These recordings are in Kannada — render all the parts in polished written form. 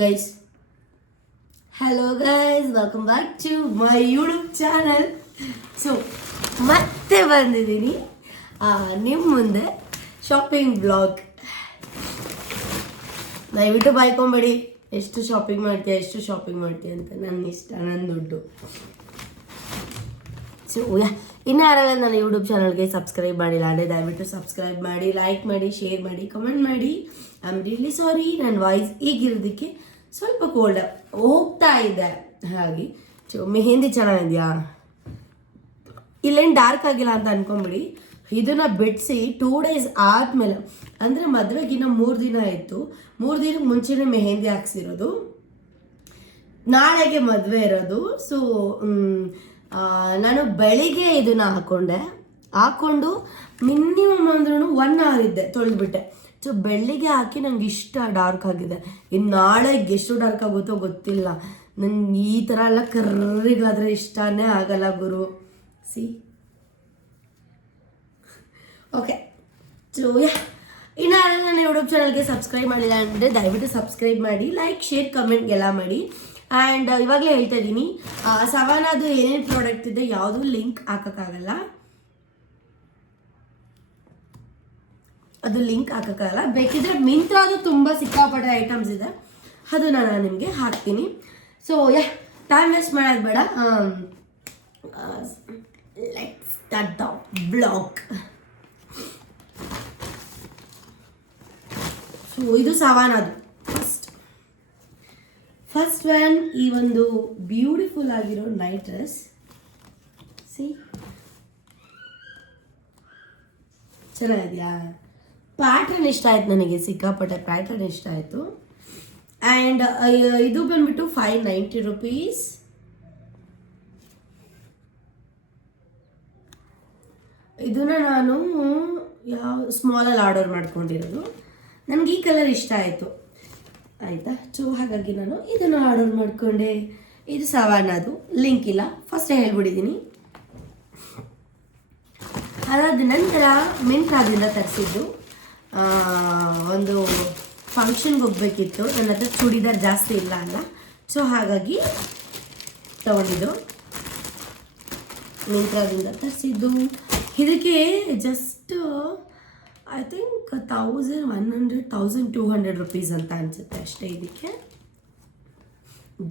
Guys, hello guys, welcome back to my YouTube channel. So ಮತ್ತೆ ಬಂದಿದ್ದೀನಿ ನಿಮ್ಮ ಮುಂದೆ ಶಾಪಿಂಗ್ ಬ್ಲಾಗ್. ದಯವಿಟ್ಟು ಬಾಯ್ಕೊಂಬೇಡಿ, ಎಷ್ಟು ಶಾಪಿಂಗ್ ಮಾಡ್ತೀಯ ಅಂತ. ನನ್ನ ಇಷ್ಟ, ನನ್ನ ದುಡ್ಡು. ಸೊ ಇನ್ನು ಯಾರೆಲ್ಲ ನನ್ನ ಯೂಟ್ಯೂಬ್ ಚಾನಲ್ಗೆ ಸಬ್ಸ್ಕ್ರೈಬ್ ಮಾಡಿಲ್ಲ ಅಂದರೆ ದಯವಿಟ್ಟು ಸಬ್ಸ್ಕ್ರೈಬ್ ಮಾಡಿ, ಲೈಕ್ ಮಾಡಿ, ಶೇರ್ ಮಾಡಿ, ಕಮೆಂಟ್ ಮಾಡಿ. ಐ ಆಮ್ ರಿಯಲಿ ಸಾರಿ, ನನ್ನ ವಾಯ್ಸ್ ಈಗಿರೋದಕ್ಕೆ ಸ್ವಲ್ಪ ಕೋಲ್ಡ್ ಹೋಗ್ತಾ ಇದೆ. ಹಾಗೆ ಮೆಹಂದಿ ಚೆನ್ನಾಗಿದೆಯಾ? ಇಲ್ಲೇನು ಡಾರ್ಕ್ ಆಗಿಲ್ಲ ಅಂತ ಅನ್ಕೊಂಬಿಡಿ. ಇದನ್ನು ಬಿಡಿಸಿ 2 days ಆದಮೇಲೆ, ಅಂದರೆ ಮದುವೆಗಿನ್ನ 3 ದಿನ ಇತ್ತು. 3 ದಿನಕ್ಕೆ ಮುಂಚೆನೇ ಮೆಹಂದಿ ಹಾಕ್ಸಿರೋದು. ನಾಳೆಗೆ ಮದುವೆ ಇರೋದು. ಸೊ ನಾನು ಬೆಳಿಗ್ಗೆ ಇದನ್ನು ಹಾಕ್ಕೊಂಡು ಮಿನಿಮಮ್ ಅಂದ್ರೂ 1 hour ಇದ್ದೆ, ತೊಳೆದ್ಬಿಟ್ಟೆ. ಸೊ ಬೆಳಿಗ್ಗೆ ಹಾಕಿ ನಂಗೆ ಇಷ್ಟ ಡಾರ್ಕ್ ಆಗಿದೆ. ಇನ್ನು ನಾಳೆಗೆ ಎಷ್ಟು ಡಾರ್ಕ್ ಆಗುತ್ತೋ ಗೊತ್ತಿಲ್ಲ. ನನ್ಗೆ ಈ ಥರ ಎಲ್ಲ ಕರ್ರಿಗಾದರೆ ಇಷ್ಟನೇ ಆಗಲ್ಲ ಗುರು. C okay. ಸೊ ಇನ್ನು ನನ್ನ ಯೂಟ್ಯೂಬ್ ಚಾನಲ್ಗೆ ಸಬ್ಸ್ಕ್ರೈಬ್ ಮಾಡಿಲ್ಲ ಅಂದರೆ ದಯವಿಟ್ಟು ಸಬ್ಸ್ಕ್ರೈಬ್ ಮಾಡಿ, ಲೈಕ್, ಶೇರ್, ಕಮೆಂಟ್ಗೆಲ್ಲ ಮಾಡಿ. ಆ್ಯಂಡ್ ಇವಾಗಲೇ ಹೇಳ್ತಾ ಇದ್ದೀನಿ, ಸವಾನಾದು ಏನೇನು ಪ್ರಾಡಕ್ಟ್ ಇದೆ ಯಾವುದೂ ಲಿಂಕ್ ಹಾಕೋಕ್ಕಾಗಲ್ಲ. ಬೇಕಿದ್ರೆ ಮಿಂತ್ರಾದು ತುಂಬ ಸಿಕ್ಕಾಪಟ್ಟೆ ಐಟಮ್ಸ್ ಇದೆ, ಅದು ನಾನು ನಿಮಗೆ ಹಾಕ್ತೀನಿ. ಸೊ ಟೈಮ್ ವೇಸ್ಟ್ ಮಾಡೋದು ಬೇಡ, let's start the blog. So ಇದು ಸವಾನಾದು ಫಸ್ಟ್ ಒನ್. ಈ ಒಂದು ಬ್ಯೂಟಿಫುಲ್ ಆಗಿರೋ ನೈಟ್ ಡ್ರೆಸ್ ಸಿ, ಚೆನ್ನಾಗಿದೆಯಾ? ಪ್ಯಾಟ್ರನ್ ಇಷ್ಟ ಆಯ್ತು ನನಗೆ, ಸಿಕ್ಕಾಪಟ್ಟೆ ಪ್ಯಾಟ್ರನ್ ಇಷ್ಟ ಆಯಿತು. ಆ್ಯಂಡ್ ಇದು ಬಂದ್ಬಿಟ್ಟು 590 rupees. ಇದನ್ನು ನಾನು ಸ್ಮಾಲಲ್ಲಿ ಆರ್ಡರ್ ಮಾಡ್ಕೊಂಡಿರೋದು. ನನಗೆ ಈ ಕಲರ್ ಇಷ್ಟ ಆಯಿತು, ಆಯಿತಾ? ಸೊ ಹಾಗಾಗಿ ನಾನು ಇದನ್ನು ಆರ್ಡರ್ ಮಾಡಿಕೊಂಡೆ. ಇದು ಸವಾನಾದು, ಲಿಂಕ್ ಇಲ್ಲ, ಫಸ್ಟೇ ಹೇಳ್ಬಿಟ್ಟಿದ್ದೀನಿ. ಅದಾದ ನಂತರ ಮಿಂತ್ರಾದಿಂದ ತರಿಸಿದ್ದು. ಒಂದು ಫಂಕ್ಷನ್ಗೆ ಹೋಗ್ಬೇಕಿತ್ತು, ನನ್ನ ಹತ್ರ ಚೂಡಿದಾರ್ ಜಾಸ್ತಿ ಇಲ್ಲ ಅಲ್ಲ, ಸೊ ಹಾಗಾಗಿ ತಗೊಂಡಿದ್ದು. ಮಿಂತ್ರಾದಿಂದ ತರಿಸಿದ್ದು. ಇದಕ್ಕೆ ಜಸ್ಟ್ ಐ ಥಿಂಕ್ 1200 rupees ಅಂತ ಅನಿಸುತ್ತೆ ಅಷ್ಟೇ. ಇದಕ್ಕೆ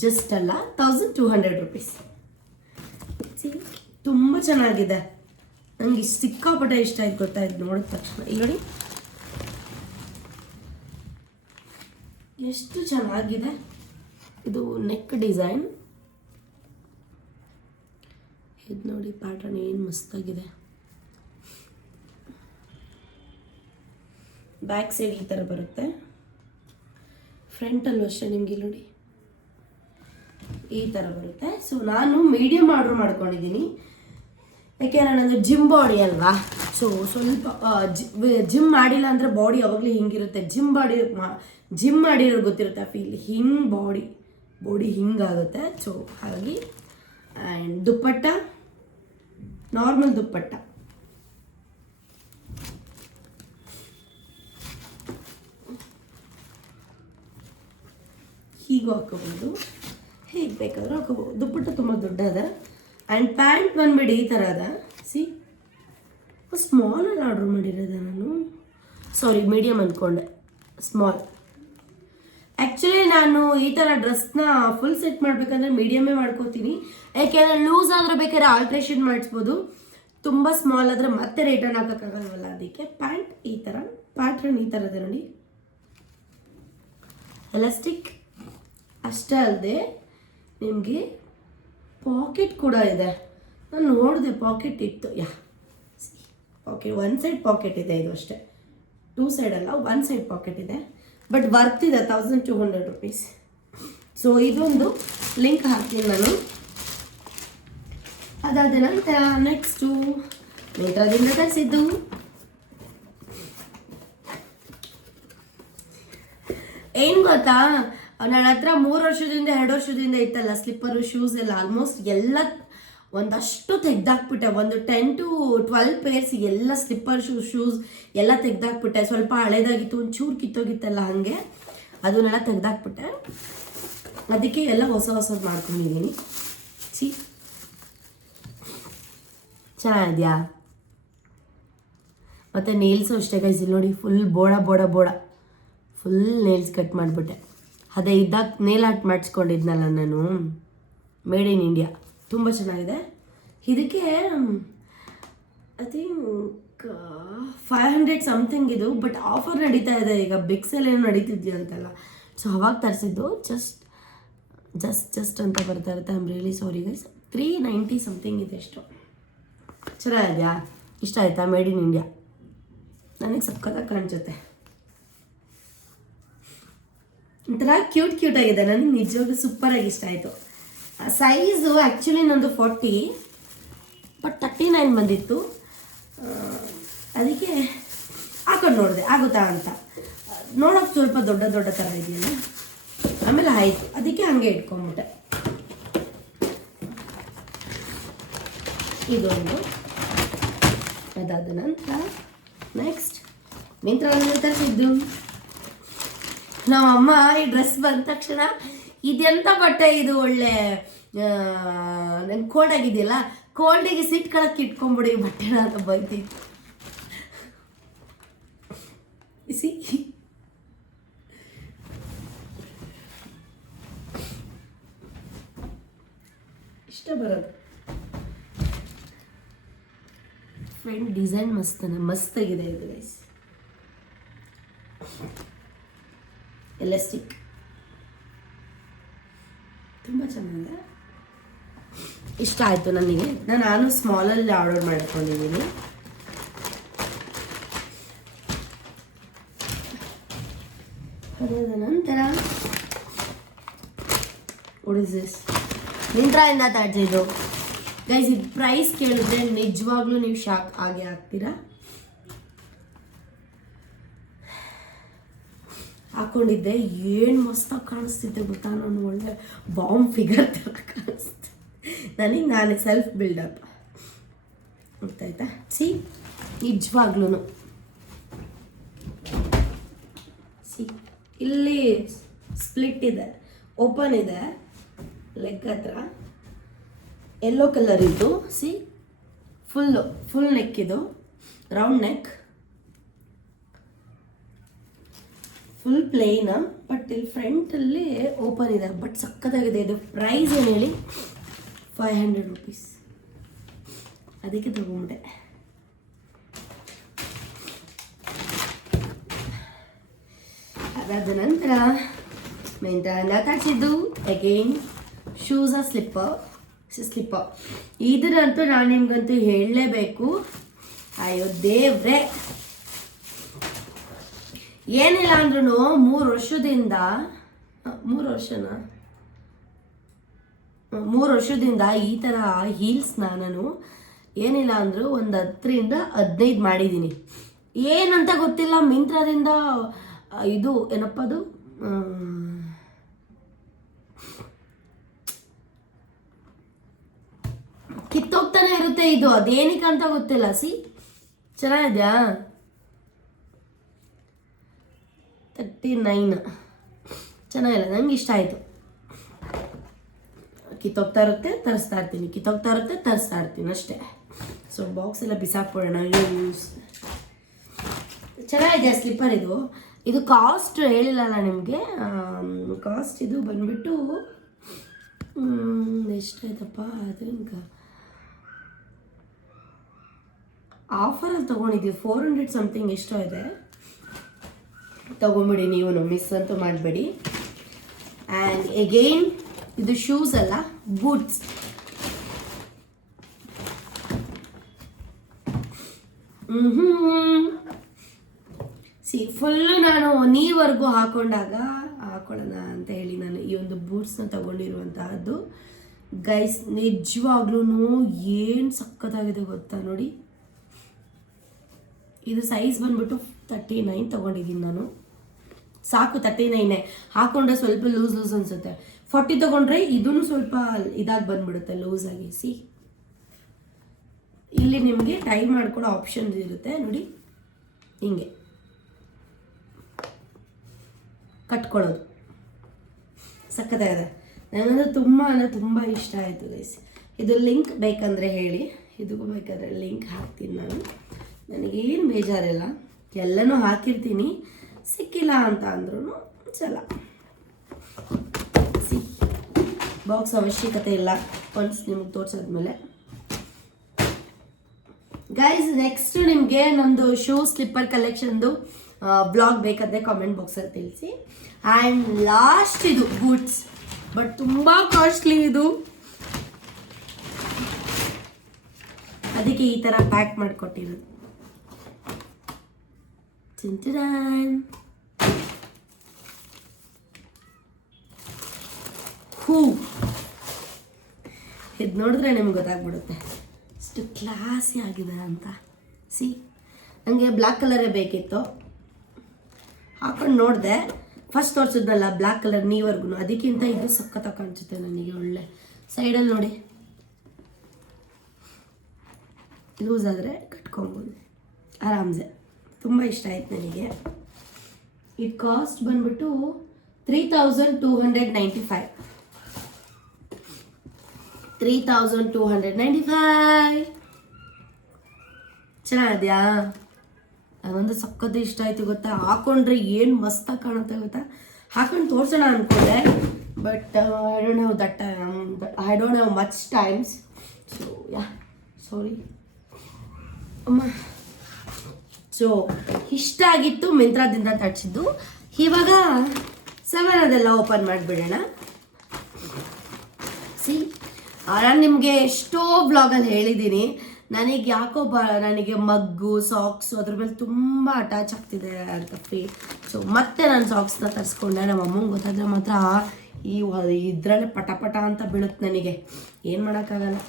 ಜಸ್ಟ್ ಅಲ್ಲ, 1200 rupees. ತುಂಬ ಚೆನ್ನಾಗಿದೆ, ನನಗೆ ಸಿಕ್ಕಾಪಟ್ಟೆ ಇಷ್ಟ ಆಯ್ತು, ಗೊತ್ತಾಯ್ತು ನೋಡಿದ ತಕ್ಷಣ. ಇಲ್ಲಿ ನೋಡಿ ಎಷ್ಟು ಚೆನ್ನಾಗಿದೆ. ಇದು ನೆಕ್ ಡಿಸೈನ್, ಇದು ನೋಡಿ ಪ್ಯಾಟರ್ನ್ ಏನು ಮಸ್ತಾಗಿದೆ. ಬ್ಯಾಕ್ ಸೈಡ್ ಈ ಥರ ಬರುತ್ತೆ, ಫ್ರಂಟಲ್ಲೂ ಅಷ್ಟೇ ನಿಮಗೆ ನೋಡಿ ಈ ಥರ ಬರುತ್ತೆ. ಸೊ ನಾನು ಮೀಡಿಯಮ್ ಆರ್ಡ್ರ್ ಮಾಡ್ಕೊಂಡಿದ್ದೀನಿ, ಯಾಕೆಂದರೆ ನನ್ನದು ಜಿಮ್ ಬಾಡಿ ಅಲ್ವಾ. ಸೊ ಸ್ವಲ್ಪ ಜಿಮ್ ಮಾಡಿಲ್ಲ ಅಂದರೆ ಬಾಡಿ ಯಾವಾಗಲೂ ಹಿಂಗಿರುತ್ತೆ. ಜಿಮ್ ಮಾಡಿರೋರು ಗೊತ್ತಿರುತ್ತೆ ಫೀಲ್, ಹಿಂಗೆ ಬಾಡಿ ಹಿಂಗಾಗುತ್ತೆ. ಸೊ ಹಾಗಾಗಿ. ಆ್ಯಂಡ್ ದುಪ್ಪಟ್ಟ, ನಾರ್ಮಲ್ ದುಪ್ಪಟ್ಟ. ಹೀಗೂ ಹಾಕೋಬೋದು, ಹೇಗೆ ಬೇಕಾದರೂ ಹಾಕೋಬೋದು. ದುಪ್ಪಟ್ಟ ತುಂಬ ದೊಡ್ಡದ. ಆ್ಯಂಡ್ ಪ್ಯಾಂಟ್ ಬಂದುಬಿಡಿ ಈ ಥರ ಅದ. ಸಿ, ಸ್ಮಾಲಲ್ಲಿ ಆರ್ಡ್ರ್ ಮಾಡಿರೋದ ನಾನು, ಸಾರಿ ಮೀಡಿಯಮ್ ಅಂದ್ಕೊಂಡೆ, ಸ್ಮಾಲ್. ಆ್ಯಕ್ಚುಲಿ ನಾನು ಈ ಥರ ಡ್ರೆಸ್ನ ಫುಲ್ ಸೆಟ್ ಮಾಡಬೇಕಂದ್ರೆ ಮೀಡಿಯಮೇ ಮಾಡ್ಕೋತೀನಿ, ಯಾಕೆಂದರೆ ಲೂಸ್ ಆದರೆ ಬೇಕಾದ್ರೆ ಆಲ್ಟ್ರೇಷನ್ ಮಾಡಿಸ್ಬೋದು. ತುಂಬ ಸ್ಮಾಲ್ ಆದರೆ ಮತ್ತೆ ರಿಟರ್ನ್ ಹಾಕೋಕ್ಕಾಗಲ್ವಲ್ಲ, ಅದಕ್ಕೆ. ಪ್ಯಾಂಟ್ ಈ ಥರ, ಪ್ಯಾಟ್ರನ್ ಈ ಥರದ ನೋಡಿ, ಎಲಾಸ್ಟಿಕ್. ಅಷ್ಟೇ ಅಲ್ಲದೆ ನಿಮಗೆ ಪಾಕೆಟ್ ಕೂಡ ಇದೆ. ನಾನು ನೋಡಿದೆ ಪಾಕೆಟ್ ಇತ್ತು. ಪಾಕೆಟ್, 1 side ಪಾಕೆಟ್ ಇದೆ, ಇದು ಅಷ್ಟೇ. 2 side ಅಲ್ಲ, 1 side ಪಾಕೆಟ್ ಇದೆ. ಬಟ್ ವರ್ತ್ ಇದೆ, 1200 rupees. ಸೊ ಇದೊಂದು ಲಿಂಕ್ ಹಾಕ್ತೀನಿ ನಾನು. ಅದಾದ ನಂತರ ನೆಕ್ಸ್ಟು ಮಿಂತ್ರಾದಿಂದ ತರಿಸಿದ್ದು ಏನು ಗೊತ್ತಾ, ನನ್ನ ಹತ್ರ 3 ವರ್ಷದಿಂದ 2 ವರ್ಷದಿಂದ ಇತ್ತಲ್ಲ ಸ್ಲಿಪ್ಪರು, ಶೂಸ್ ಎಲ್ಲ ಆಲ್ಮೋಸ್ಟ್ ಎಲ್ಲ ಒಂದಷ್ಟು ತೆಗ್ದಾಕ್ಬಿಟ್ಟೆ. ಒಂದು 10 to 12 pairs ಎಲ್ಲ ಸ್ಲಿಪ್ಪರ್ ಶೂಸ್ ಎಲ್ಲ ತೆಗ್ದಾಕ್ಬಿಟ್ಟೆ. ಸ್ವಲ್ಪ ಹಳೇದಾಗಿತ್ತು, ಒಂದು ಚೂರು ಕಿತ್ತೋಗಿತ್ತಲ್ಲ, ಹಾಗೆ ಅದನ್ನೆಲ್ಲ ತೆಗೆದಾಕ್ಬಿಟ್ಟೆ. ಅದಕ್ಕೆ ಎಲ್ಲ ಹೊಸದು ಮಾಡ್ಕೊಂಡಿದ್ದೀನಿ. ಚೆನ್ನಾಗಿದೆಯಾ? ಮತ್ತು ನೇಲ್ಸು ಅಷ್ಟೇ ಗೈಸ್, ಇಲ್ಲಿ ನೋಡಿ ಫುಲ್ ಬೋಡ ಫುಲ್ ನೇಲ್ಸ್ ಕಟ್ ಮಾಡಿಬಿಟ್ಟೆ. ಅದೇ ಇದ್ದಾಗ ನೇಲ್ ಆರ್ಟ್ ಮಾಡಿಸ್ಕೊಂಡಿದ್ನಲ್ಲ ನಾನು, ಮೇಡ್ ಇನ್ ಇಂಡಿಯಾ, ತುಂಬ ಚೆನ್ನಾಗಿದೆ. ಇದಕ್ಕೆ ಐ ಥಿಂಕ್ 500 ಸಮಥಿಂಗ್ ಇದು, ಬಟ್ ಆಫರ್ ನಡೀತಾ ಇದೆ ಈಗ, ಬಿಗ್ಸಲ್ಲಿ ಏನು ನಡೀತಿದ್ಯಾ ಅಂತಲ್ಲ. ಸೊ ಅವಾಗ ತರಿಸಿದ್ದು. ಜಸ್ಟ್ ಅಂತ ಬರ್ತಾ ಇರುತ್ತೆ. I am really sorry guys. 390 something ಇದೆ ಅಷ್ಟು. ಚೆನ್ನಾಗಿದೆಯಾ? ಇಷ್ಟ ಆಯಿತಾ? ಮೇಡ್ ಇನ್ ಇಂಡಿಯಾ ನನಗೆ ಸಕ್ಕತ್ತಾಗಿ ಕಾಣಿಸುತ್ತೆ. ಒಂಥರ ಕ್ಯೂಟ್ ಆಗಿದೆ. ನನಗೆ ನಿಜವಾಗ್ಲೂ ಸೂಪರಾಗಿ ಇಷ್ಟ ಆಯಿತು. ಸೈಜು ಆ್ಯಕ್ಚುಲಿ ನಂದು 40, ಬಟ್ 39 ಬಂದಿತ್ತು. ಅದಕ್ಕೆ ಹಾಕೊಂಡು ನೋಡಿದೆ ಆಗುತ್ತಾ ಅಂತ. ನೋಡೋಕೆ ಸ್ವಲ್ಪ ದೊಡ್ಡ ಥರ ಇದೆಯಲ್ಲ, ಆಮೇಲೆ ಆಯಿತು, ಅದಕ್ಕೆ ಹಂಗೆ ಇಟ್ಕೊಂಡ್ಬಿಟ್ಟೆ. ಇದೊಂದು. ಅದಾದ ನಂತರ ನೆಕ್ಸ್ಟ್ ಮಿಂತ್ರದಲ್ಲಿ ತರಿಸಿದ್ದು. ನಮ್ಮಮ್ಮ ಈ ಡ್ರೆಸ್ ಬಂದ ತಕ್ಷಣ ಇದೆಂಥ ಬಟ್ಟೆ ಇದು, ಒಳ್ಳೆ ನಂಗೆ ಕೋಲ್ಡ್ ಆಗಿದೆಯಲ್ಲ, ಕೋಲ್ಡಿಗೆ ಸಿಟ್ಕೊಳಕ್ಕೆ ಇಟ್ಕೊಂಡ್ಬಿಡಿ ಬಟ್ಟೆನ ಅಂತ ಬೈತಿತ್ತು. ಇಷ್ಟ ಬರೋದು ಫ್ರೆಂಡ್. ಡಿಸೈನ್ ಮಸ್ತಾಗಿದೆ ಇದು ಗೈಸ್. ಎಲಾಸ್ಟಿಕ್ ತುಂಬ ಚೆನ್ನಾಗಿದೆ. ಇಷ್ಟ ಆಯಿತು ನನಗೆ. ನಾನು ಸ್ಮಾಲಲ್ಲಿ ಆರ್ಡರ್ ಮಾಡ್ಕೊಂಡಿದ್ದೀನಿ. ಅದಾದ ನಂತರ ಮಿಂತ್ರಾಯಿಂದ ತರಿಸಿದ್ದು ಗೈಸ್. ಇದು ಪ್ರೈಸ್ ಕೇಳಿದ್ರೆ ನಿಜವಾಗ್ಲೂ ನೀವು ಶಾಕ್ ಆಗೇ ಆಗ್ತೀರಾ. ಹಾಕೊಂಡಿದ್ದೆ, ಏನು ಮಸ್ತಾಗಿ ಕಾಣಿಸ್ತಿದ್ದೆ ಗೊತ್ತಾ, ನಾನು ಒಳ್ಳೆ ಬಾಂಬ್ ಫಿಗರ್ ಥರ ಕಾಣಿಸ್ತೆ. ನಾನೇ ಸೆಲ್ಫ್ ಬಿಲ್ಡಪ್ ಗೊತ್ತಾಯ್ತಾ. ನಿಜವಾಗ್ಲೂ ಇಲ್ಲಿ ಸ್ಪ್ಲಿಟ್ ಇದೆ, ಓಪನ್ ಇದೆ ಲೆಗ್ ಹತ್ರ, ಯೆಲ್ಲೋ ಕಲರ್ ಇದು. ಫುಲ್ ನೆಕ್ ಇದು, round neck, full plane. But ಇಲ್ಲಿ ಫ್ರಂಟಲ್ಲಿ ಓಪನ್ ಇದೆ, ಬಟ್ ಸಕ್ಕತ್ತಾಗಿದೆ. ಇದು ಪ್ರೈಸ್ ಏನು ಹೇಳಿ? 500 ರೂಪೀಸ್. ಅದಕ್ಕೆ ತಗೊಂಡೆ. ಅದಾದ ನಂತರ ಮಿಂತ್ರಾದಿಂದ ತರಿಸಿದ್ದು ಅಗೇನ್ ಶೂಸ, ಸ್ಲಿಪ್ಪರ್. ಇದರಂತೂ ನಾನು ನಿಮ್ಗಂತೂ ಹೇಳಲೇಬೇಕು. ಅಯ್ಯೋ ದೇವ್ರೆ, ಏನಿಲ್ಲ ಅಂದ್ರೂ 3 ವರ್ಷದಿಂದ 3 ವರ್ಷದಿಂದ ಈ ಥರ ಹೀಲ್ಸ್ನ ನಾನು ಏನಿಲ್ಲ ಅಂದರೂ ಒಂದು 10 ರಿಂದ 15 ಮಾಡಿದ್ದೀನಿ. ಏನಂತ ಗೊತ್ತಿಲ್ಲ, ಮಿಂತ್ರದಿಂದ ಇದು ಏನಪ್ಪ ಅದು ಕಿತ್ತೋಗ್ತಾನೆ ಇರುತ್ತೆ ಇದು, ಅದೇನಕ್ಕೆ ಅಂತ ಗೊತ್ತಿಲ್ಲ. ಚೆನ್ನಾಗಿದೆಯಾ? 39 ಚೆನ್ನಾಗಿಲ್ಲ, ನಂಗೆ ಇಷ್ಟ ಆಯಿತು. ಕಿತ್ತೋಗ್ತಾ ಇರುತ್ತೆ ತರಿಸ್ತಾ ಇರ್ತೀನಿ ಅಷ್ಟೇ. ಸೊ ಬಾಕ್ಸ್ ಎಲ್ಲ ಬಿಸಾಕ್ಬಿಡೋಣ. ಚೆನ್ನಾಗಿದೆ ಸ್ಲಿಪ್ಪರ್ ಇದು. ಇದು ಕಾಸ್ಟ್ ಹೇಳಿಲ್ಲಲ್ಲ ನಿಮಗೆ. ಕಾಸ್ಟ್ ಇದು ಬಂದ್ಬಿಟ್ಟು ಎಷ್ಟಾಯ್ತಪ್ಪ, ಅದು ಈಗ ಆಫರಲ್ಲಿ ತೊಗೊಂಡಿದ್ದೀವಿ. 400 ಸಮಥಿಂಗ್ ಎಷ್ಟೋ ಇದೆ. ತೊಗೊಂಬಿಡಿ ನೀವು, ಮಿಸ್ ಅಂತೂ ಮಾಡಬೇಡಿ. ಆ್ಯಂಡ್ ಎಗೈನ್ ಇದು ಶೂಸ್ ಅಲ್ಲ, ಬೂಟ್ಸ್. ಫುಲ್ಲು ನಾನು ನೀವರೆಗೂ ಹಾಕೊಳ್ಳೋಣ ಅಂತ ಹೇಳಿ ನಾನು ಈ ಒಂದು ಬೂಟ್ಸ್ನ ತಗೊಂಡಿರುವಂತಹದ್ದು ಗೈಸ್. ನಿಜವಾಗ್ಲೂ ಏನು ಸಕ್ಕತ್ತಾಗಿದೆ ಗೊತ್ತಾ ನೋಡಿ. ಇದು ಸೈಜ್ ಬಂದ್ಬಿಟ್ಟು 39 ತೊಗೊಂಡಿದ್ದೀನಿ ನಾನು. ಸಾಕು 39 ಹಾಕೊಂಡ್ರೆ ಸ್ವಲ್ಪ ಲೂಸ್ ಅನಿಸುತ್ತೆ. 40 ತೊಗೊಂಡ್ರೆ ಇದೂ ಸ್ವಲ್ಪ ಇದಾಗಿ ಬಂದ್ಬಿಡುತ್ತೆ, ಲೂಸಾಗಿ. ಇಲ್ಲಿ ನಿಮಗೆ ಟೈ ಮಾಡ್ಕೊಳ್ಳೋ ಆಪ್ಷನ್ಸ್ ಇರುತ್ತೆ ನೋಡಿ, ಹಿಂಗೆ ಕಟ್ಕೊಳ್ಳೋದು. ಸಕ್ಕತ್ತಾಗಿದೆ. ನನಗಂದ್ರೆ ತುಂಬ ಇಷ್ಟ ಆಯಿತು ಗೈಸ್. ಇದು ಲಿಂಕ್ ಬೇಕಂದರೆ ಹೇಳಿ, ಇದಕ್ಕೂ ಬೇಕಾದರೆ ಲಿಂಕ್ ಹಾಕ್ತೀನಿ ನಾನು. ನನಗೇನು ಬೇಜಾರಿಲ್ಲ, ಎಲ್ಲನೂ ಹಾಕಿರ್ತೀನಿ. ಸಿಕ್ಕಿಲ್ಲ ಅಂತ ಅಂದ್ರೂ ಚಲ ಬಾಕ್ಸ್ ಅವಶ್ಯಕತೆ ಇಲ್ಲ ಒನ್ಸ್ ನಿಮ್ಗೆ ತೋರಿಸಿದ್ಮೇಲೆ. ಗೈಸ್ ನೆಕ್ಸ್ಟ್ ನಿಮಗೆ ನಂದು ಶೂ ಸ್ಲಿಪ್ಪರ್ ಕಲೆಕ್ಷನ್ದು ಬ್ಲಾಗ್ ಬೇಕಾದರೆ ಕಾಮೆಂಟ್ ಬಾಕ್ಸಲ್ಲಿ ತಿಳಿಸಿ. ಆ್ಯಂಡ್ ಲಾಸ್ಟ್ ಇದು ಬೂಟ್ಸ್, ಬಟ್ ತುಂಬ ಕಾಸ್ಟ್ಲಿ ಇದು, ಅದಕ್ಕೆ ಈ ಥರ ಪ್ಯಾಕ್ ಮಾಡಿಕೊಟ್ಟಿರೋದು. ಹೂ ಇದು ನೋಡಿದ್ರೆ ನಿಮ್ಗೆ ಗೊತ್ತಾಗ್ಬಿಡುತ್ತೆ ಎಷ್ಟು ಕ್ಲಾಸಿ ಆಗಿದೆ ಅಂತ. ಸಿ ನನಗೆ ಬ್ಲ್ಯಾಕ್ ಕಲರೇ ಬೇಕಿತ್ತು, ಹಾಕೊಂಡು ನೋಡಿದೆ. ಫಸ್ಟ್ ತೋರಿಸಿದ್ನಲ್ಲ ಬ್ಲ್ಯಾಕ್ ಕಲರ್ ನೀವರ್ಗು, ಅದಕ್ಕಿಂತ ಇದು ಸಖತ್ತಾಗಿ ಕಾಣಿಸುತ್ತೆ ನನಗೆ. ಒಳ್ಳೆ ಸೈಡಲ್ಲಿ ನೋಡಿ ಲೂಸ್ ಆದರೆ ಕಟ್ಕೊಬೋದು ಆರಾಮ್ಸೆ. ತುಂಬ ಇಷ್ಟ ಆಯ್ತು ನನಗೆ. ಇದು ಕಾಸ್ಟ್ ಬಂದ್ಬಿಟ್ಟು 3295. 3295 ಚೆನ್ನಾಗಿದೆಯಾ? ಅದೊಂದು ಸಖತ್ ಇಷ್ಟ ಆಯ್ತು ಗೊತ್ತಾ. ಹಾಕೊಂಡ್ರೆ ಏನು ಮಸ್ತಾಗಿ ಕಾಣುತ್ತೆ ಗೊತ್ತಾ. ಹಾಕೊಂಡು ತೋರಿಸೋಣ ಅಂದ್ಕೊಂಡೆ, but I don't have much times, so yeah sorry ಅಮ್ಮ. ಸೊ ಇಷ್ಟ ಆಗಿತ್ತು, ಮಿಂತ್ರಾದಿಂದ ತರಿಸಿದ್ದು. ಇವಾಗ ಸೆವೆನದೆಲ್ಲ ಓಪನ್ ಮಾಡಿಬಿಡೋಣ. ಸಿ ನಾನು ನಿಮಗೆ ಎಷ್ಟೋ ಬ್ಲಾಗಲ್ಲಿ ಹೇಳಿದ್ದೀನಿ, ನನಗೆ ಯಾಕೋ ನನಗೆ ಮಗ್ಗು ಸಾಕ್ಸು ಅದ್ರ ಮೇಲೆ ತುಂಬ ಅಟ್ಯಾಚ್ ಆಗ್ತಿದೆ ಅಂತ ಸೊ ಮತ್ತೆ ನಾನು ಸಾಕ್ಸ್ನ ತರಿಸ್ಕೊಂಡೆ. ನಮ್ಮ ಅಮ್ಮಂಗೆ ಗೊತ್ತಾದರೆ ಮಾತ್ರ ಇದರಲ್ಲೇ ಪಟ ಅಂತ ಬೀಳುತ್ತೆ ನನಗೆ, ಏನು ಮಾಡೋಕ್ಕಾಗಲ್ಲ.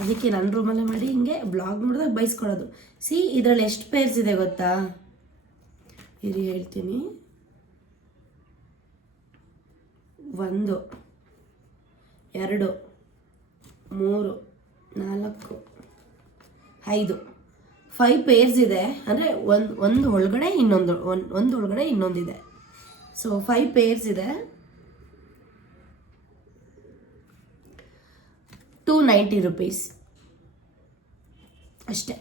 ಅದಕ್ಕೆ ನನ್ನ ರೂಮಲ್ಲೇ ಮಾಡಿ ಹಿಂಗೆ ಬ್ಲಾಗ್ ನೋಡಿದಾಗ ಬೈಸ್ಕೊಳ್ಳೋದು. ಸಿ ಇದರಲ್ಲಿ ಎಷ್ಟು ಪೇರ್ಸ್ ಇದೆ ಗೊತ್ತಾ, ಇರಿ ಹೇಳ್ತೀನಿ. 1 2 3 4 5 ಪೇರ್ಸ್ ಇದೆ. ಅಂದರೆ ಒಂದು ಒಳಗಡೆ ಒಂದು ಒಳಗಡೆ ಇನ್ನೊಂದಿದೆ. ಸೊ 5 ಪೇರ್ಸ್ ಇದೆ. 290 rupees ಅಷ್ಟೇ.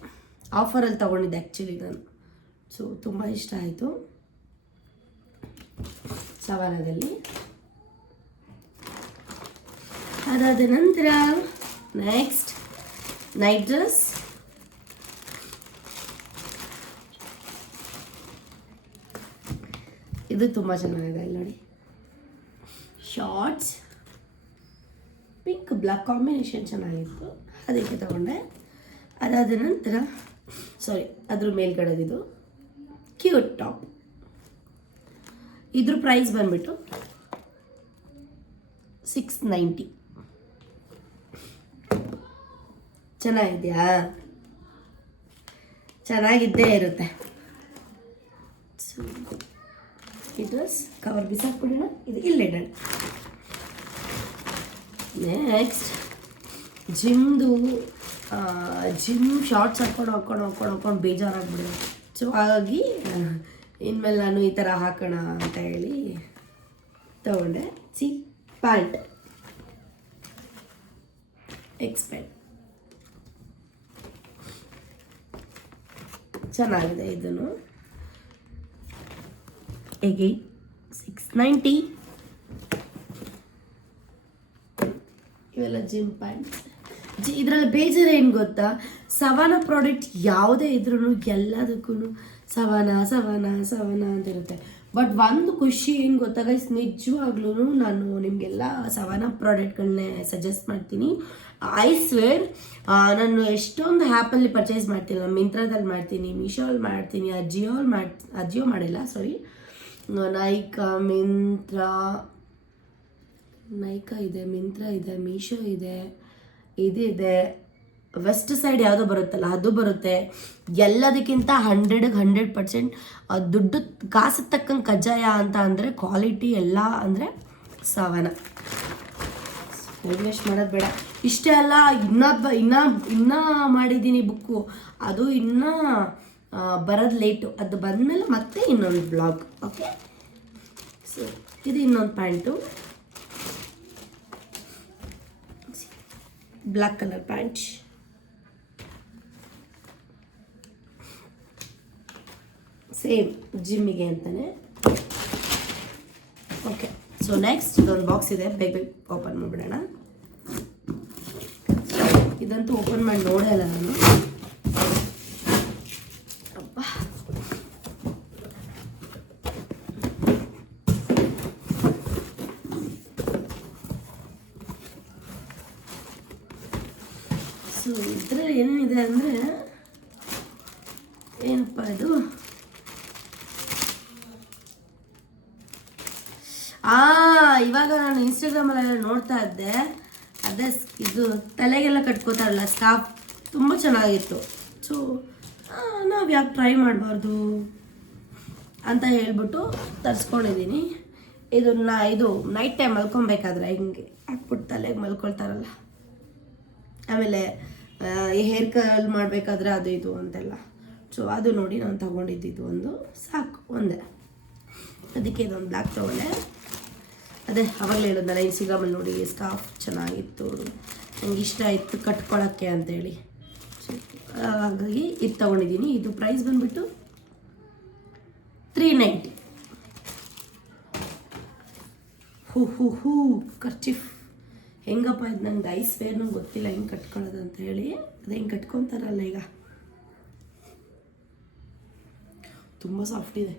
ಆಫರಲ್ಲಿ ತೊಗೊಂಡಿದ್ದೆ ಆ್ಯಕ್ಚುಲಿ ನಾನು. ಸೊ ತುಂಬ ಇಷ್ಟ ಆಯಿತು ಸವಾರದಲ್ಲಿ. ಅದಾದ ನಂತರ ನೆಕ್ಸ್ಟ್ ನೈಟ್ ಡ್ರೆಸ್. ಇದು ತುಂಬ ಚೆನ್ನಾಗಿದೆ ನೋಡಿ. ಶಾರ್ಟ್ಸ್ ಪಿಂಕ್ ಬ್ಲ್ಯಾಕ್ ಕಾಂಬಿನೇಷನ್ ಚೆನ್ನಾಗಿತ್ತು, ಅದಕ್ಕೆ ತಗೊಂಡೆ. ಅದಾದ ನಂತರ ಅದ್ರ ಮೇಲ್ಗಡೆದಿದು ಕ್ಯೂಟ್ ಟಾಪ್. ಇದ್ರ ಪ್ರೈಸ್ ಬಂದ್ಬಿಟ್ಟು 690. ಚೆನ್ನಾಗಿದೆಯಾ? ಚೆನ್ನಾಗಿದ್ದೇ ಇರುತ್ತೆ. ಸೊ ಈ ಡ್ರೆಸ್ ಕವರ್ ಬಿಸಾಕ್ಬಿಡೋಣ, ಇದು ಇಲ್ಲಿಡೋಣ. ನೆಕ್ಸ್ಟ್ ಜಿಮ್ ಶಾರ್ಟ್ಸ್ ಹಾಕ್ಕೊಂಡು ಬೇಜಾರಾಗ್ಬಿಡಿದೆ. ಸೊ ಹಾಗಾಗಿ ಇನ್ಮೇಲೆ ನಾನು ಈ ಥರ ಹಾಕೋಣ ಅಂತ ಹೇಳಿ ತಗೊಂಡೆ. ಸಿ ಪ್ಯಾಂಟ್ ಎಕ್ಸ್ಪೆಂಟ್ ಚೆನ್ನಾಗಿದೆ. ಇದನ್ನು ಹೇಗೆ 690. ಇವೆಲ್ಲ ಜಿಮ್ ಪ್ಯಾಂಟ್. ಇದರಲ್ಲಿ ಬೇಜಾರು ಏನು ಗೊತ್ತಾ, ಸವಾನ ಪ್ರಾಡಕ್ಟ್ ಯಾವುದೇ ಇದ್ರೂ ಎಲ್ಲದಕ್ಕೂ ಸವಾನ ಅಂತ ಇರುತ್ತೆ. ಬಟ್ ಒಂದು ಖುಷಿ ಏನು ಗೊತ್ತಾ ಗೈಸ್, ನಿಜವಾಗ್ಲೂ ನಾನು ನಿಮಗೆಲ್ಲ ಸವಾನ ಪ್ರಾಡಕ್ಟ್ಗಳನ್ನೇ ಸಜೆಸ್ಟ್ ಮಾಡ್ತೀನಿ. ಐ ಸ್ವೇರ್ ನಾನು ಎಷ್ಟೊಂದು ಆ್ಯಪಲ್ಲಿ ಪರ್ಚೇಸ್ ಮಾಡ್ತೀನಿ. ನಾನು ಮಿಂತ್ರಾದಲ್ಲಿ ಮಾಡ್ತೀನಿ, ಮೀಶೋಲ್ಲಿ ಮಾಡ್ತೀನಿ, ಅಜಿಯೋ ಮಾಡಿಲ್ಲ ಸಾರಿ. ನೈಕಾ ಇದೆ, ಮಿಂತ್ರಾ ಇದೆ, ಮೀಶೋ ಇದೆ, ಇದಿದೆ, ವೆಸ್ಟ್ ಸೈಡ್ ಯಾವುದೋ ಬರುತ್ತಲ್ಲ ಅದು ಬರುತ್ತೆ. ಎಲ್ಲದಕ್ಕಿಂತ 100% ದುಡ್ಡು ಕಾಸು ತಕ್ಕಂಗೆ ಕಜ್ಜಾಯ ಅಂತ ಅಂದರೆ ಕ್ವಾಲಿಟಿ ಎಲ್ಲ ಅಂದರೆ ಸವಾನ. ವೇಸ್ಟ್ ಮಾಡೋದು ಬೇಡ. ಇಷ್ಟೇ ಅಲ್ಲ, ಇನ್ನೂ ಮಾಡಿದ್ದೀನಿ ಬುಕ್ಕು, ಅದು ಇನ್ನೂ ಬರೋದು ಲೇಟು. ಅದು ಬಂದಮೇಲೆ ಮತ್ತೆ ಇನ್ನೊಂದು ಬ್ಲಾಗ್. ಓಕೆ ಸೊ ಇದು ಇನ್ನೊಂದು pant, black colour pant. Same ಜಿಮ್ಮಿಗೆ ಅಂತಾನೆ. ಓಕೆ, ಸೊ ನೆಕ್ಸ್ಟ್ ಇದೊಂದು ಬಾಕ್ಸ್ ಇದೆ, ಬೇಗ ಬೇಗ ಓಪನ್ ಮಾಡಿಬಿಡೋಣ. ಇದಂತೂ ಓಪನ್ ಮಾಡಿ ನೋಡೇ ಇಲ್ಲ ನಾನು. ಅಪ್ಪ, ಸೊ ಇದ್ರಲ್ಲಿ ಏನಿದೆ ಅಂದರೆ, ಏನಪ್ಪ ಇದು, ಇವಾಗ ನಾನು ಇನ್ಸ್ಟಾಗ್ರಾಮಲ್ಲೆಲ್ಲ ನೋಡ್ತಾ ಇದ್ದೆ, ಅದೇ ಇದು ತಲೆಗೆಲ್ಲ ಕಟ್ಕೋತಾರಲ್ಲ ಸ್ಕಾರ್ಫ್, ತುಂಬ ಚೆನ್ನಾಗಿತ್ತು. ಸೊ ನಾವು ಯಾಕೆ ಟ್ರೈ ಮಾಡಬಾರ್ದು ಅಂತ ಹೇಳ್ಬಿಟ್ಟು ತರಿಸ್ಕೊಂಡಿದ್ದೀನಿ. ಇದನ್ನ ಇದು ನೈಟ್ ಟೈಮ್ ಮಲ್ಕೊಬೇಕಾದ್ರೆ ಹಿಂಗೆ ಹಾಕ್ಬಿಟ್ಟು ತಲೆಗೆ ಮಲ್ಕೊಳ್ತಾರಲ್ಲ, ಆಮೇಲೆ ಹೇರ್ ಕರ್ಲ್ ಮಾಡಬೇಕಾದ್ರೆ ಅದು ಇದು ಅಂತೆಲ್ಲ. ಸೊ ಅದು ನೋಡಿ ನಾನು ತೊಗೊಂಡಿದ್ದು ಒಂದು ಸಾಕು, ಒಂದೇ. ಅದಕ್ಕೆ ಇದೊಂದು ಬ್ಲ್ಯಾಕ್ ತೊಗೊಂಡೆ. ಅದೇ ಅವಾಗಲೇ ಹೇಳಿದ್ನಲ್ಲ ಇನ್ಸ್ಟಾಗ್ರಾಮಲ್ಲಿ ನೋಡಿ ಸ್ಕಾರ್ಫ್ ಚೆನ್ನಾಗಿತ್ತು, ನನಗೆ ಇಷ್ಟ ಆಯಿತು ಕಟ್ಕೊಳ್ಳೋಕ್ಕೆ ಅಂತೇಳಿ. ಹಾಗಾಗಿ ಇದು ತೊಗೊಂಡಿದ್ದೀನಿ. ಇದು ಪ್ರೈಸ್ ಬಂದುಬಿಟ್ಟು 390. ಹೂ ಕರ್ಚಿಫ್ ಹೆಂಗಪ್ಪ ಇದು, ನಂಗೆ ಐಸ್ ವೇರ್ ನಂಗೆ ಗೊತ್ತಿಲ್ಲ ಹೆಂಗೆ ಕಟ್ಕೊಳ್ಳೋದು ಅಂತ ಹೇಳಿ. ಅದು ಹೆಂಗೆ ಕಟ್ಕೊತಾರಲ್ಲ ಈಗ, ತುಂಬ ಸಾಫ್ಟ್ ಇದೆ.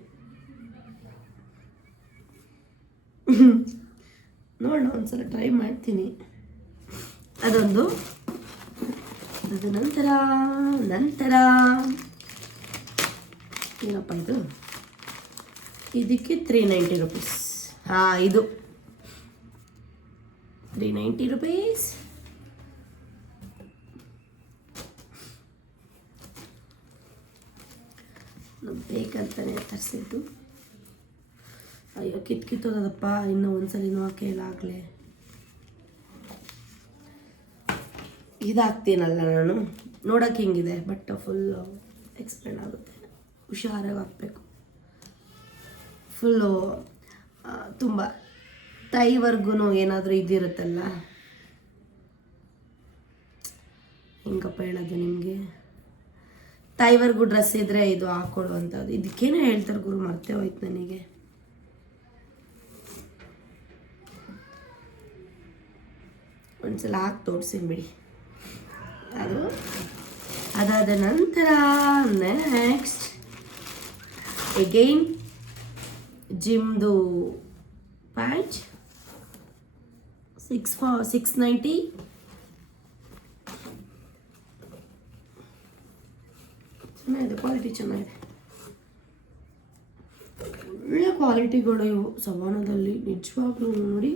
ನೋಡೋಣ, ಒಂದ್ಸಲ ಟ್ರೈ ಮಾಡ್ತೀನಿ. ಅದೊಂದು. ಅದು ನಂತರ ಏನಪ್ಪ ಇದು, ಇದಕ್ಕೆ 390 ರುಪೀಸ್. ಇದು 390 ರುಪೀಸ್. ಬೇಕಂತಾನೆ ತರಿಸಿದ್ದು. ಅಯ್ಯೋ ಕಿತ್ತೋದಪ್ಪ, ಇನ್ನೂ ಒಂದ್ಸಲಿನೂ ಹಾಕಿಲ್ಲ ಆಗಲೇ. ಇದಾಗ್ತೀನಲ್ಲ ನಾನು, ನೋಡೋಕೆ ಹಿಂಗಿದೆ, ಬಟ್ ಫುಲ್ಲು ಎಕ್ಸ್ಪ್ಲೇನ್ ಆಗುತ್ತೆ. ಹುಷಾರಾಗಿ ಹಾಕಬೇಕು. ಫುಲ್ಲು ತುಂಬ ಟೈವರ್ಗು ಏನಾದರೂ ಇದಿರುತ್ತಲ್ಲ, ಹೆಂಗಪ್ಪ ಹೇಳೋದು ನಿಮಗೆ, ಟೈವರ್ಗು ಡ್ರೆಸ್ ಇದ್ದರೆ ಇದು ಹಾಕ್ಕೊಳ್ಳುವಂಥದ್ದು. ಇದಕ್ಕೇನೇ ಹೇಳ್ತಾರೆ ಗುರು, ಮರ್ತೇ ಹೋಯ್ತು ನನಗೆ. ಒಂದ್ಸಲ ಹಾಕಿ ತೋರಿಸ್ತೀನಿ ಬಿಡಿ. ಅದಾದ ನಂತರ ನೆಕ್ಸ್ಟ್ ಎಗೈನ್ ಜಿಮ್ದು ಪ್ಯಾಂಟ್ 690. ಚೆನ್ನಾಗಿದೆ, ಕ್ವಾಲಿಟಿ ಚೆನ್ನಾಗಿದೆ, ಒಳ್ಳೆ ಕ್ವಾಲಿಟಿಗಳು ಇವು ಸವಾನದಲ್ಲಿ ನಿಜವಾಗ್ಲೂ. ನೋಡಿ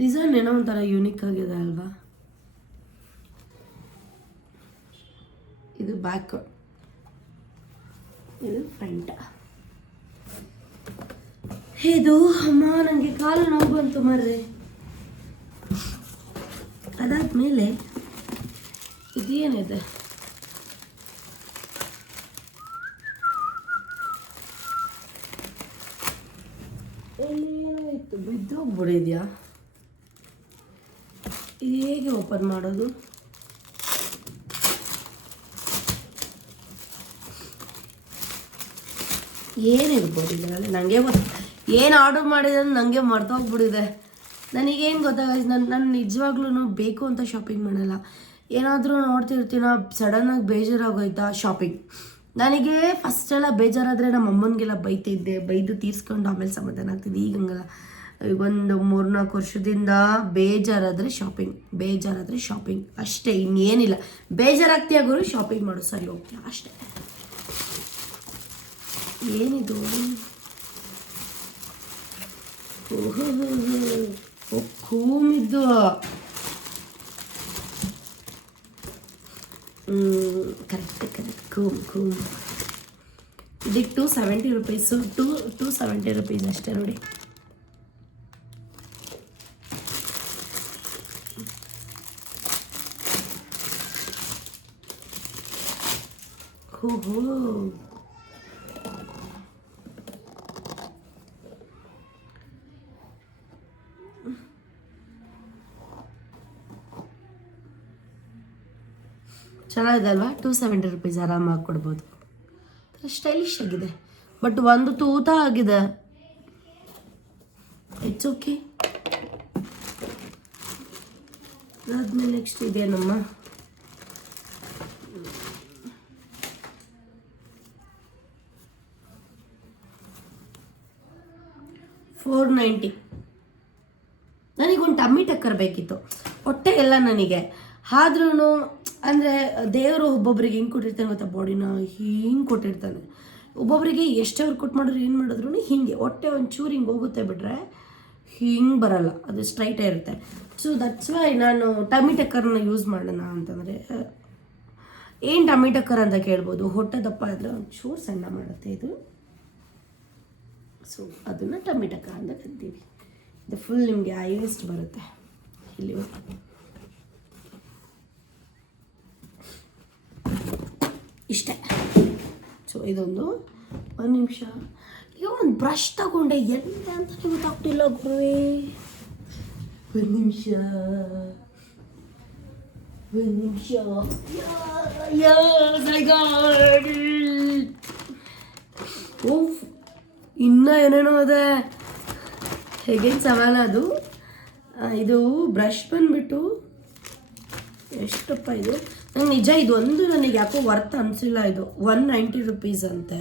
ಡಿಸೈನ್ ಏನೋ ಒಂಥರ ಯೂನಿಕ್ ಆಗಿದೆ ಅಲ್ವಾ. ಇದು ಬ್ಯಾಕ್, ಇದು ಫ್ರಂಟ್. ಇದು ಅಮ್ಮ ನನಗೆ ಕಾಲು ನೋವು ಬಂತು ಮರ್ರೆ. ಅದಾದ್ಮೇಲೆ ಇದೇನಿದೆ, ಇಲ್ಲಿ ಏನೋ ಇತ್ತು, ಬಿದ್ದೋಗ್ಬಿಡಿದ್ಯಾ. ಇದು ಹೇಗೆ ಓಪನ್ ಮಾಡೋದು? ಏನಿರ್ಬೋದು ಇದರಲ್ಲಿ, ನನಗೆ ಏನು ಆರ್ಡರ್ ಮಾಡಿದ್ರೆ ನನಗೆ ಮರ್ತೋಗ್ಬಿಟ್ಟಿದೆ. ನನಗೇನು ಗೊತ್ತಾಗ, ನಾನು ನಿಜವಾಗ್ಲೂ ಬೇಕು ಅಂತ ಶಾಪಿಂಗ್ ಮಾಡಲ್ಲ. ಏನಾದರೂ ನೋಡ್ತಿರ್ತೀನೋ ಸಡನ್ನಾಗಿ ಬೇಜಾರಾಗೋಯ್ತಾ ಶಾಪಿಂಗ್. ನನಗೆ ಫಸ್ಟೆಲ್ಲ ಬೇಜಾರಾದರೆ ನಮ್ಮ ಅಮ್ಮನಿಗೆಲ್ಲ ಬೈತಿದ್ದೆ, ಬೈದು ತೀರ್ಸ್ಕೊಂಡು ಆಮೇಲೆ ಸಮಾಧಾನ ಆಗ್ತಿದ್ದೆ. ಈಗ ಹಂಗಲ್ಲ, ಒಂದು 3-4 ವರ್ಷದಿಂದ ಬೇಜಾರಾದರೆ ಶಾಪಿಂಗ್ ಅಷ್ಟೇ, ಇನ್ನೇನಿಲ್ಲ. ಬೇಜಾರಾಗ್ತೀಯ ಗುರು, ಶಾಪಿಂಗ್ ಮಾಡು, ಸರಿ ಹೋಗ್ತೀಯ ಅಷ್ಟೇ. ಏನಿದು? ಕೂಮಿದ್ದು. ಕರೆಕ್ಟ್ ಕೂಮ್. ಇದಕ್ಕೆ 270 ರುಪೀಸು, 270 ರುಪೀಸ್ ಅಷ್ಟೇ ನೋಡಿ. ಓಹೋ, ಚೆನ್ನಾಗಿದೆ ಅಲ್ವಾ? 270 rupees ಆರಾಮಾಗಿ ಕೊಡ್ಬೋದು. ಸ್ಟೈಲಿಶ್ ಆಗಿದೆ, ಬಟ್ ಒಂದು ತೂತ ಆಗಿದೆ. It's okay. ಅದಾದ್ಮೇಲೆ ನೆಕ್ಸ್ಟ್ ಇದೇನಮ್ಮ, $490. ನನಗೊಂದು ಟಮ್ಮಿ ಟಕ್ಕರ್ ಬೇಕಿತ್ತು. ಹೊಟ್ಟೆ ಎಲ್ಲ ನನಗೆ ಆದ್ರೂ ಅಂದರೆ ದೇವರು ಒಬ್ಬೊಬ್ರಿಗೆ ಹೆಂಗೆ ಕೊಟ್ಟಿರ್ತಾನೆ ಗೊತ್ತಾ, ಬಾಡಿನ ಹಿಂಗೆ ಕೊಟ್ಟಿರ್ತಾನೆ. ಒಬ್ಬೊಬ್ಬರಿಗೆ ಎಷ್ಟೇ ವರ್ಕೌಟ್ ಮಾಡಿದ್ರು ಏನು ಮಾಡಿದ್ರು ಹೀಗೆ ಹೊಟ್ಟೆ ಒಂಚೂರು ಹಿಂಗೆ ಹೋಗುತ್ತೆ, ಬಿಟ್ರೆ ಹಿಂಗೆ ಬರಲ್ಲ, ಅದು ಸ್ಟ್ರೈಟೇ ಇರುತ್ತೆ. ಸೊ ದಟ್ಸ್ ವೈ ನಾನು ಟಮ್ಮಿ ಟಕ್ಕರ್ನ ಯೂಸ್ ಮಾಡೋಣ ಅಂತಂದರೆ. ಏನು ಟಮ್ಮಿ ಟಕ್ಕರ್ ಅಂತ ಕೇಳ್ಬೋದು. ಹೊಟ್ಟೆ ದಪ್ಪ ಇದ್ದರೆ ಒಂಚೂರು ಸಣ್ಣ ಮಾಡುತ್ತೆ ಇದು. ಸೊ ಅದನ್ನು ಟಮ್ಮಿ ಟಕ್ಕರ್ ಅಂತ ಕರಿತೀವಿ. ಇದು ಫುಲ್ ನಿಮಗೆ ಹೈಯೆಸ್ಟ್ ಬರುತ್ತೆ ಇಲ್ಲಿ. ಇಷ್ಟೇ. ಸೊ ಇದೊಂದು 1 ನಿಮಿಷ. ಈಗ ಒಂದು ಬ್ರಷ್ ತಗೊಂಡೆ ಎಲ್ಲ ಅಂತ ಗೊತ್ತಾಗ್ತಿಲ್ಲ ಗುರುವೇ. 1 ನಿಮಿಷ. ಓಹ್, ಇನ್ನೂ ಏನೇನೋ ಅದೇ ಹೇಗೇನು ಸವಾಲ ಅದು. ಇದು ಬ್ರಷ್ ಬಂದುಬಿಟ್ಟು ಎಷ್ಟಪ್ಪ ಇದು, ನಂಗೆ ನಿಜ ಇದು ಒಂದು ನನಗೆ ಯಾಕೋ ವರ್ತ್ ಅನಿಸಿಲ್ಲ. ಇದು 190 rupees ಅಂತೆ.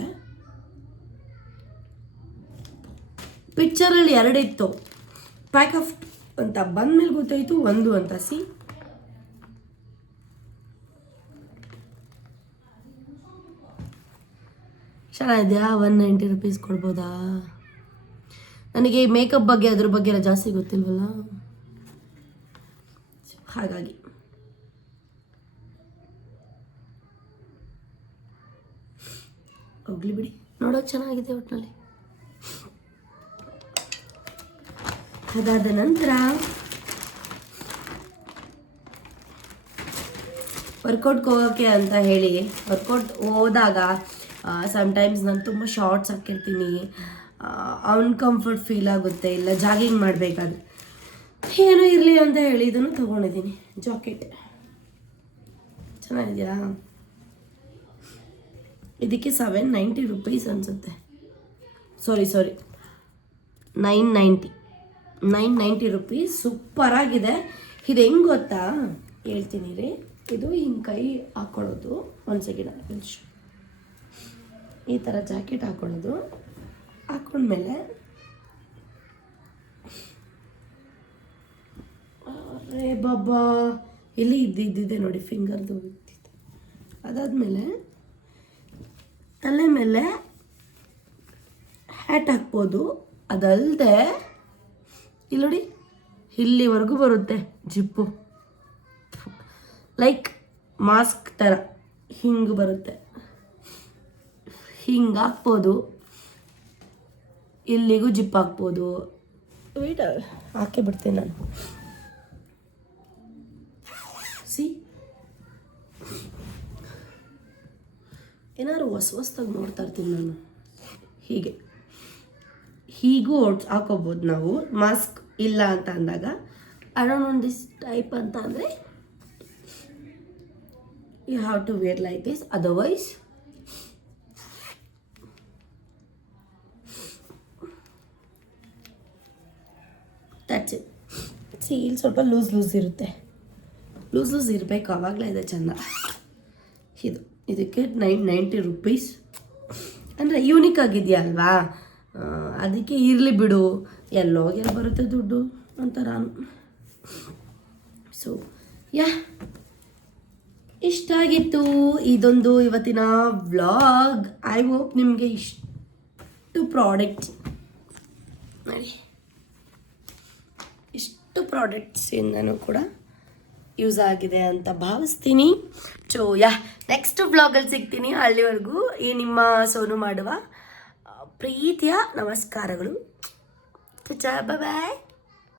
ಪಿಕ್ಚರಲ್ಲಿ 2 ಇತ್ತು, ಪ್ಯಾಕ್ ಆಫ್ ಅಂತ ಬಂದಮೇಲೆ ಗೊತ್ತಾಯಿತು 1 ಅಂತ. ಸಿ ಚೆನ್ನಾಗಿದೆಯಾ? 190 rupees ಕೊಡ್ಬೋದಾ? ನನಗೆ ಮೇಕಪ್ ಬಗ್ಗೆ ಅದ್ರ ಬಗ್ಗೆ ಎಲ್ಲ ಜಾಸ್ತಿ ಗೊತ್ತಿಲ್ವಲ್ಲ, ಹಾಗಾಗಿ. ಹೋಗ್ಲಿ ಬಿಡಿ, ನೋಡೋಕೆ ಚೆನ್ನಾಗಿದೆ ಒಟ್ಟಿನಲ್ಲಿ. ಅದಾದ ನಂತರ ವರ್ಕೌಟ್ಗೆ ಹೋಗೋಕ್ಕೆ ಅಂತ ಹೇಳಿ ವರ್ಕೌಟ್ ಹೋದಾಗ ಸಮ್ಟೈಮ್ಸ್ ನಾನು ತುಂಬ ಶಾರ್ಟ್ಸ್ ಹಾಕಿರ್ತೀನಿ, ಅನ್ಕಂಫರ್ಟ್ ಫೀಲ್ ಆಗುತ್ತೆ. ಇಲ್ಲ ಜಾಗಿಂಗ್ ಮಾಡಬೇಕಾದ್ರೆ ಏನೋ ಇರಲಿ ಅಂತ ಹೇಳಿ ಇದನ್ನು ತೊಗೊಂಡಿದ್ದೀನಿ. ಜಾಕೆಟ್ ಚೆನ್ನಾಗಿದೆಯಾ? ಇದಕ್ಕೆ 790 rupees ಅನಿಸುತ್ತೆ. ಸಾರಿ 990 rupees. ಸೂಪರಾಗಿದೆ. ಇದು ಹೆಂಗೆ ಗೊತ್ತಾ ಹೇಳ್ತೀನಿ ರೀ. ಇದು ಹಿಂಗೆ ಕೈ ಹಾಕ್ಕೊಳ್ಳೋದು. ಒಂದು ಸೆಕೆಂಡ್, ಈ ಥರ ಜಾಕೆಟ್ ಹಾಕ್ಕೊಳ್ಳೋದು. ಹಾಕ್ಕೊಂಡ್ಮೇಲೆ ಅರೇ ಬಾಬಾ ಇಲ್ಲಿ ಇದ್ದಿದ್ದಿದೆ ನೋಡಿ, ಫಿಂಗರ್ದು ಇದ್ದಿದ್ದು. ಅದಾದಮೇಲೆ ತಲೆ ಮೇಲೆ ಹ್ಯಾಟ್ ಹಾಕ್ಬೋದು. ಅದಲ್ಲದೆ ಇಲ್ಲಿ ನೋಡಿ, ಇಲ್ಲಿವರೆಗೂ ಬರುತ್ತೆ ಜಿಪ್ಪು, ಲೈಕ್ ಮಾಸ್ಕ್ ಥರ ಹಿಂಗೆ ಬರುತ್ತೆ. ಹಿಂಗೆ ಹಾಕ್ಬೋದು, ಇಲ್ಲಿಗೂ ಜಿಪ್ ಹಾಕ್ಬೋದು. ವೇಟ್ ಹಾಕೇ ಬಿಡ್ತೀನಿ ನಾನು. ಸಿ ಏನಾದ್ರು ಹೊಸ್ದಾಗಿ ನೋಡ್ತಾ ಇರ್ತೀನಿ ನಾನು. ಹೀಗೂ ಹಾಕೋಬೋದು ನಾವು, ಮಾಸ್ಕ್ ಇಲ್ಲ ಅಂತ ಅಂದಾಗ. ಅರೌಂಡ್ ಒಂದು ದಿಸ್ ಟೈಪ್ ಅಂತ ಅಂದರೆ you have to wear like this, otherwise that's it. See ಇಲ್ಲಿ ಸ್ವಲ್ಪ ಲೂಸ್ ಇರುತ್ತೆ, ಲೂಸ್ ಇರಬೇಕು, ಆವಾಗಲೇ ಇದೆ ಚೆಂದ. ಇದಕ್ಕೆ 990 rupees ಅಂದರೆ ಯೂನಿಕ್ ಆಗಿದೆಯಾ ಅಲ್ವಾ, ಅದಕ್ಕೆ ಇರಲಿ ಬಿಡು, ಎಲ್ಲೋಗೆಲ್ಲ ಬರುತ್ತೆ ದುಡ್ಡು ಅಂತ ನಾನು. ಸೊ ಇಷ್ಟಾಗಿತ್ತು ಇದೊಂದು ಇವತ್ತಿನ ವ್ಲಾಗ್. ಐ ಹೋಪ್ ನಿಮಗೆ ಇಷ್ಟು ಪ್ರಾಡಕ್ಟ್ಸ್ ನೋಡಿ, ಇಷ್ಟು ಪ್ರಾಡಕ್ಟ್ಸಿಂದನೂ ಕೂಡ ಯೂಸ್ ಆಗಿದೆ ಅಂತ ಭಾವಿಸ್ತೀನಿ. ಸೊ ನೆಕ್ಸ್ಟ್ ವ್ಲಾಗಲ್ಲಿ ಸಿಗ್ತೀನಿ. ಅಲ್ಲಿವರೆಗೂ ಈ ನಿಮ್ಮ ಸೋನು ಮಾಡುವ ಪ್ರೀತಿಯ ನಮಸ್ಕಾರಗಳು. ಬಾಯ್.